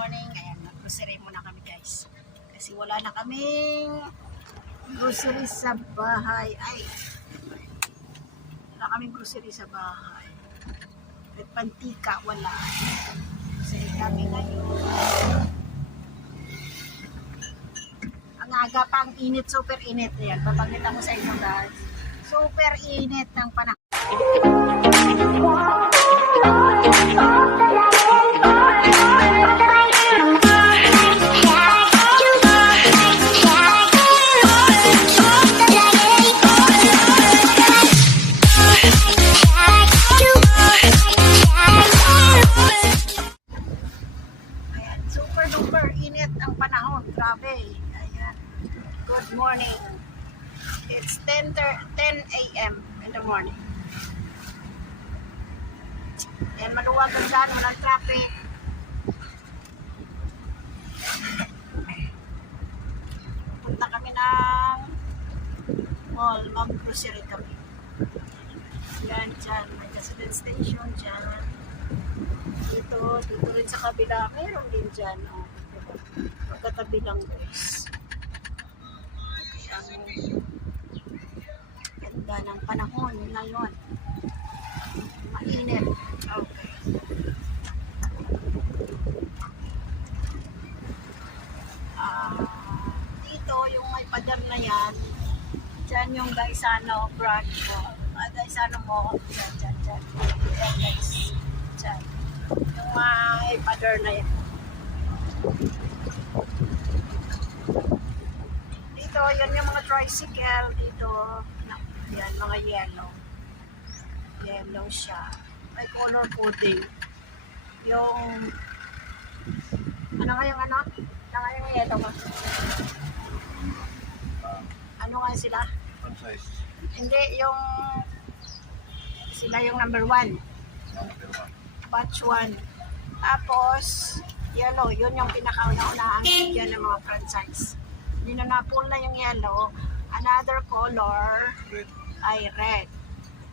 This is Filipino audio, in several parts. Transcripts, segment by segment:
morning. Ayan, nag-grocery muna kami guys. Kasi wala na kaming grocery sa bahay. Wala kaming grocery sa bahay. At pantika, wala. Grocery kami ngayon. Ang aga pa, ang init, super init. Ayan, papakita ko sa inyo guys. Super init ng panahon. Super init ang panahon. Grabe. Ayan. Good morning. It's 10 a.m. in the morning. Ayan, maluwag ang daan. Walang traffic. Punta kami ng mall. Mag-grocery kami. Yan, dyan. May Gasoline station dyan. Dito rin sa kabila, mayroon din dyan. Oh. Magkatabi lang guys. Ang ganda ng panahon ngayon. Mainit. Okay. Dito yung may pader na yan. Dyan yung Gaisano branch mo. Gaisano mo. Dyan. Dyan guys. Dyan. Yung may pader na yan. Dito, yan yung mga tricycle. Dito, yan, mga yellow. Yellow siya. May color coding. Yung, ano nga yung ano? Ano nga yung yellow mo? Ano nga sila? Franchise. Hindi, yung, sila yung number 1. Batch 1. Tapos, yellow, yun yung pinakauna-unahang yan ng mga franchise. Hindi na na-pull na yung yellow. Another color ay red.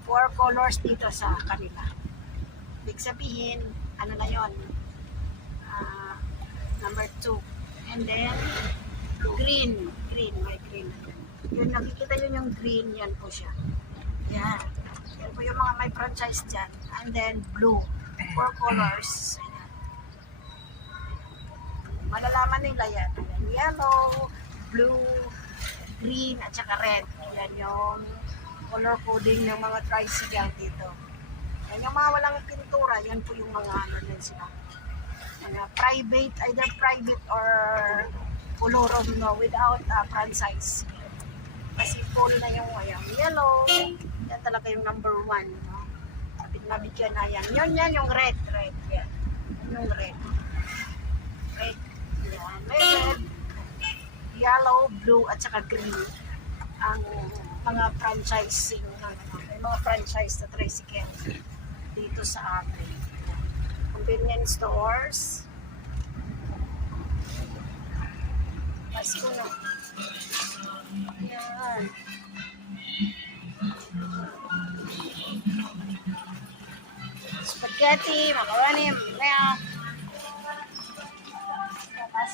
4 colors dito sa kanila. Ibig sabihin, ano na yun? Number 2. And then, green. May green. Yun, nakikita yun yung green, yan po siya. Yan. Yan po yung mga may franchise dyan. And then, blue. 4 colors. Malalaman nila yan. Yellow, blue, green, at saka red. Yan yung color coding ng mga tricycle dito. Yan yung mga walang pintura. Yan po yung mga ano din sila. Mga private, either private or color no, without franchise. Kasi full na yung yellow. Yan talaga yung number 1. No? Nabigyan na yan. Yan yung red. Yan. Yung red. Red. Yan. May red, yellow, blue, at saka green. Ang mga franchising. May mga franchise na tricycle dito sa atin. Convenience stores. Pasko na. Yan. Spaghetti, macaroni, milk. Tapos,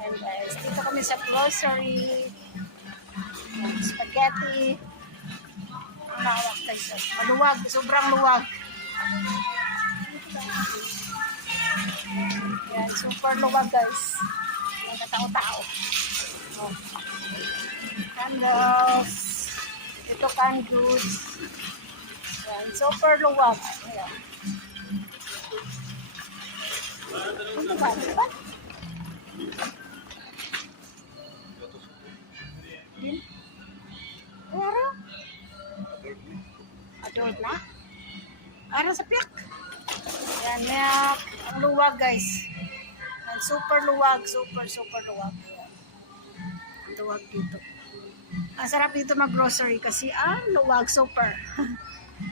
and guys, dito kami sa grocery. Spaghetti. Ang lawak guys. Maluwag, sobrang luwag. Yan, super luwag guys. Yung katao-tao. Oh. Candles. Ito canned goods. Yan, super luwag. Ayan. Ano ba? Diba? Pero? Adult na? Ara sa piyak. Yan, milk. Ang luwag guys. Yan, super luwag. Super luwag. Yan. Ang luwag dito. Ang sarap dito mag-grocery kasi ang luwag, super.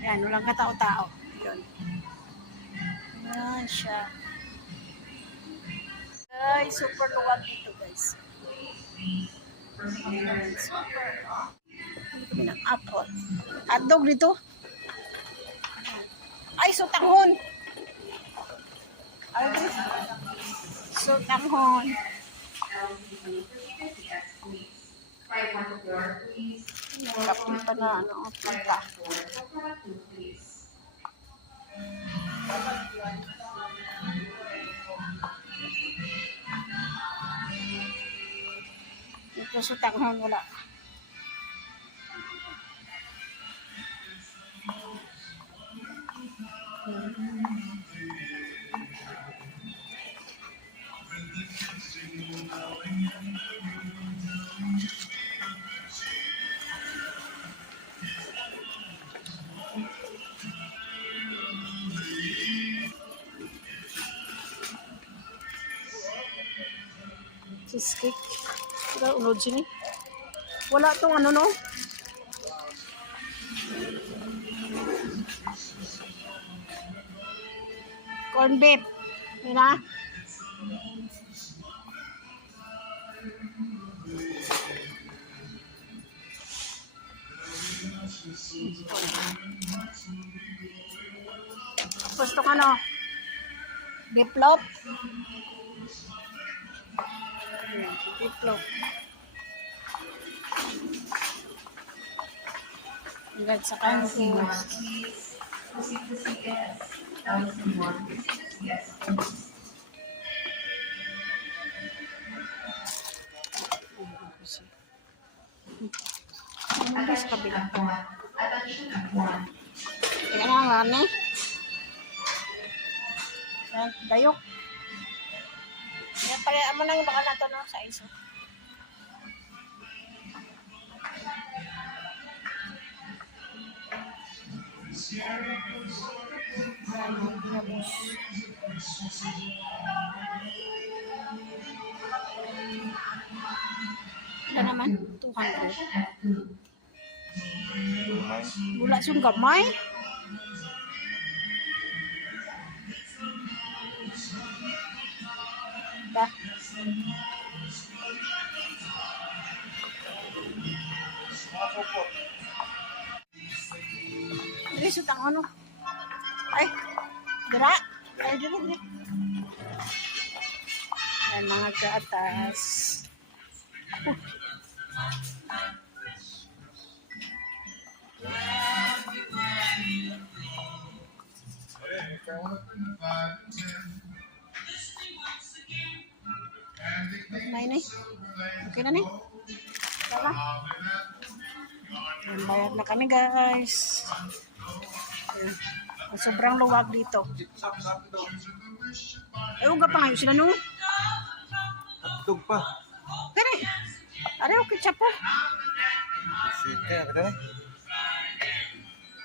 Yan, walang katao-tao. Yun. Yan siya. Ay, super luwag dito guys. Super. Dito ng apple. Hotdog dito. Ay, sutanghon. Ay, So, tanghon. Kapi pa na, ano, pita. Ito sa tanghon, wala. Cheesecake. Wala, unod sini. Wala tong ano, no? Corn beef. Yun na. Tapos itong ano? Beef loaf. Beef loaf. Hanggang sa kanto. Ano sa kabila? Tingnan nga nga ni. Dayok. Yan pala, amo nang baka na ito, no? Sa iso. Ano naman? 200. Wala siyang gamay. Ba? Dili sutang ano? Ay, dira. Ay, dira. Yan mga gatas. Nay. Okay na ni. Tara. Bayad na kami, guys. Sobrang luwag dito. Eh, uga pa ngayon sila, no? Hotdog pa. Kani, are okay chapo. Sige, ano na?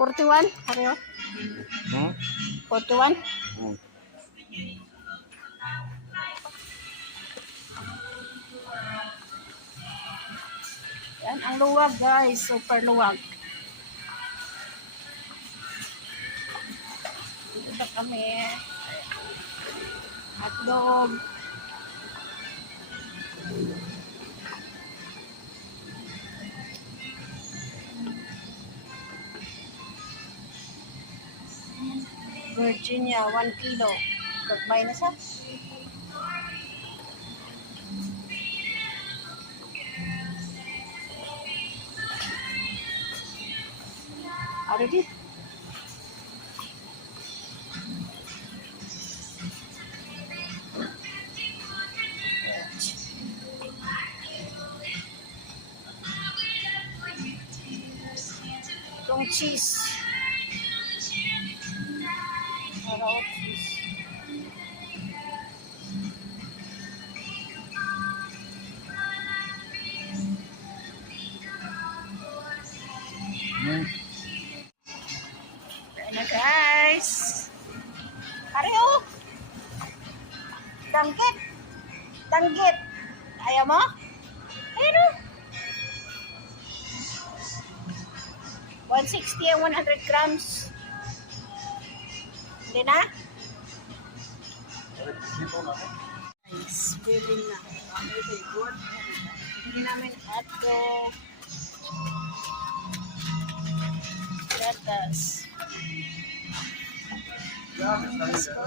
41, are 41. Yan ang luwag, guys, super luwag. Dito kami. Hotdog. Virginia, 1 kilo. Kagbay na siya. Already? Itong cheese. Araw cheese. Ayan na, guys. Pareho. Danggit. Danggit. Ayaw mo? Ayan o. 160 ang 100 grams. Hindi na? Nice. Bilin na. Very good. Hindi namin hotdog. Gatas. Let's go.